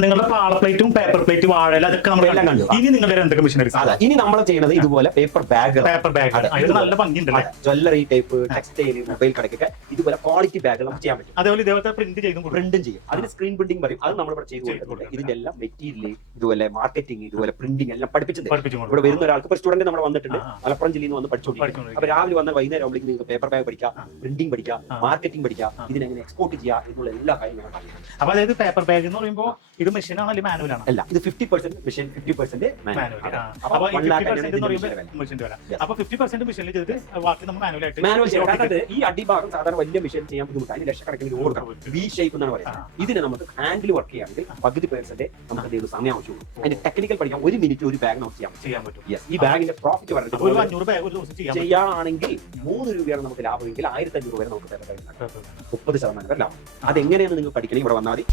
നിങ്ങളുടെ പാള പ്ലേറ്റും പേപ്പർ പ്ലേറ്റ് വാഴല അതൊക്കെ നമ്മൾ എല്ലാം കണ്ടു. ഇനി നിങ്ങളുടെ എന്തൊക്കെ മെഷീനറി അതെ, ഇനി നമ്മൾ ചെയ്യുന്നത് ഇതുപോലെ പേപ്പർ ബാഗ്, പേപ്പർ ബാഗ് അതിന് നല്ല ഭംഗിയുണ്ടല്ലേ. ജ്വല്ലറി ടൈപ്പ്, ടെക്സ്റ്റൈൽ, മൊബൈൽ കടക്കൊക്കെ ഇതുപോലെ ക്വാളിറ്റി ബാഗ് നമുക്ക് ചെയ്യാൻ പറ്റും. അതേപോലെ ഇതേപോലത്തെ പ്രിന്റ് ചെയ്തും പ്രിന്റും ചെയ്യും. അതിന് സ്ക്രീൻ പ്രിന്റിംഗ് പറയും. അത് നമ്മൾ ഇവിടെ ചെയ്തു കൊടുക്കുന്നുണ്ട്. ഇതിന്റെ എല്ലാം മെറ്റീരിയൽ, ഇതുപോലെ മാർക്കറ്റിംഗ്, ഇതുപോലെ പ്രിന്റിംഗ് എല്ലാം പഠിപ്പിച്ചത്. ഇവിടെ വരുന്ന ഒരാൾക്ക് ഒരു സ്റ്റുഡന്റ് നമ്മൾ വന്നിട്ടുണ്ട്, മലപ്പുറം ജില്ലയിൽ നിന്ന് വന്ന് പഠിച്ചുകൊണ്ടിരിക്കും. അപ്പൊ രാവിലെ വന്ന വൈകുന്നേരം ആകുമ്പോഴേക്കും നിങ്ങൾക്ക് പേപ്പർ ബാഗ് പഠിക്കാം, പ്രിന്റിംഗ് പഠിക്കാം, മാർക്കറ്റിംഗ് പഠിക്കാം, ഇതിനെങ്ങനെ എക്സ്പോർട്ട് ചെയ്യാം എന്നുള്ള എല്ലാ കാര്യങ്ങളും. അപ്പൊ അതായത് പേപ്പർ ബാഗ് എന്ന് പറയുമ്പോൾ ഇത് മെഷീനാണ് അല്ലെങ്കിൽ മാനുവൽ ആണ്? അല്ല, ഇത് 50% മെഷീൻ, 50% മാനുവൽ. അപ്പൊ 50% മെഷീനിൽ ചെയ്തിട്ട് ബാക്കി നമ്മൾ മാനുവൽ ആയിട്ട് മാനുവൽ ചെയ്യാം. ഈ അടിഭാഗം സാധാരണ വലിയ മെഷീൻ ചെയ്യാൻ ബുദ്ധിമുട്ടാണ്. അതിന് ലക്ഷക്കണക്കിന് കൊടുക്കണം. വി ഷേപ്പ് എന്നാണ് പറയുന്നത്. ഇതിന് നമുക്ക് ഹാൻഡിൽ വർക്ക് ചെയ്യുകയാണെങ്കിൽ പകുതി പേഴ്സന്റെ നമുക്ക് എന്തെങ്കിലും സമയം ആവശ്യമുള്ളൂ. അതിന്റെ ടെക്നിക്കൽ പഠിക്കാം. 1 മിനിറ്റ് ഒരു ബാഗ് നമുക്ക് ചെയ്യാൻ പറ്റും. ഈ ബാഗിന്റെ പ്രോഫിറ്റ് പറഞ്ഞിട്ട് 500 ബാഗ് ഒരു ദിവസം ചെയ്യുകയാണെങ്കിൽ 3 രൂപയാണ് നമുക്ക് ലാഭമെങ്കിൽ 1500 വരെ നമുക്ക് 30% ലാഭം. അതെങ്ങനെയാണ് നിങ്ങൾ പഠിക്കണേ ഇവിടെ വന്നാൽ മതി.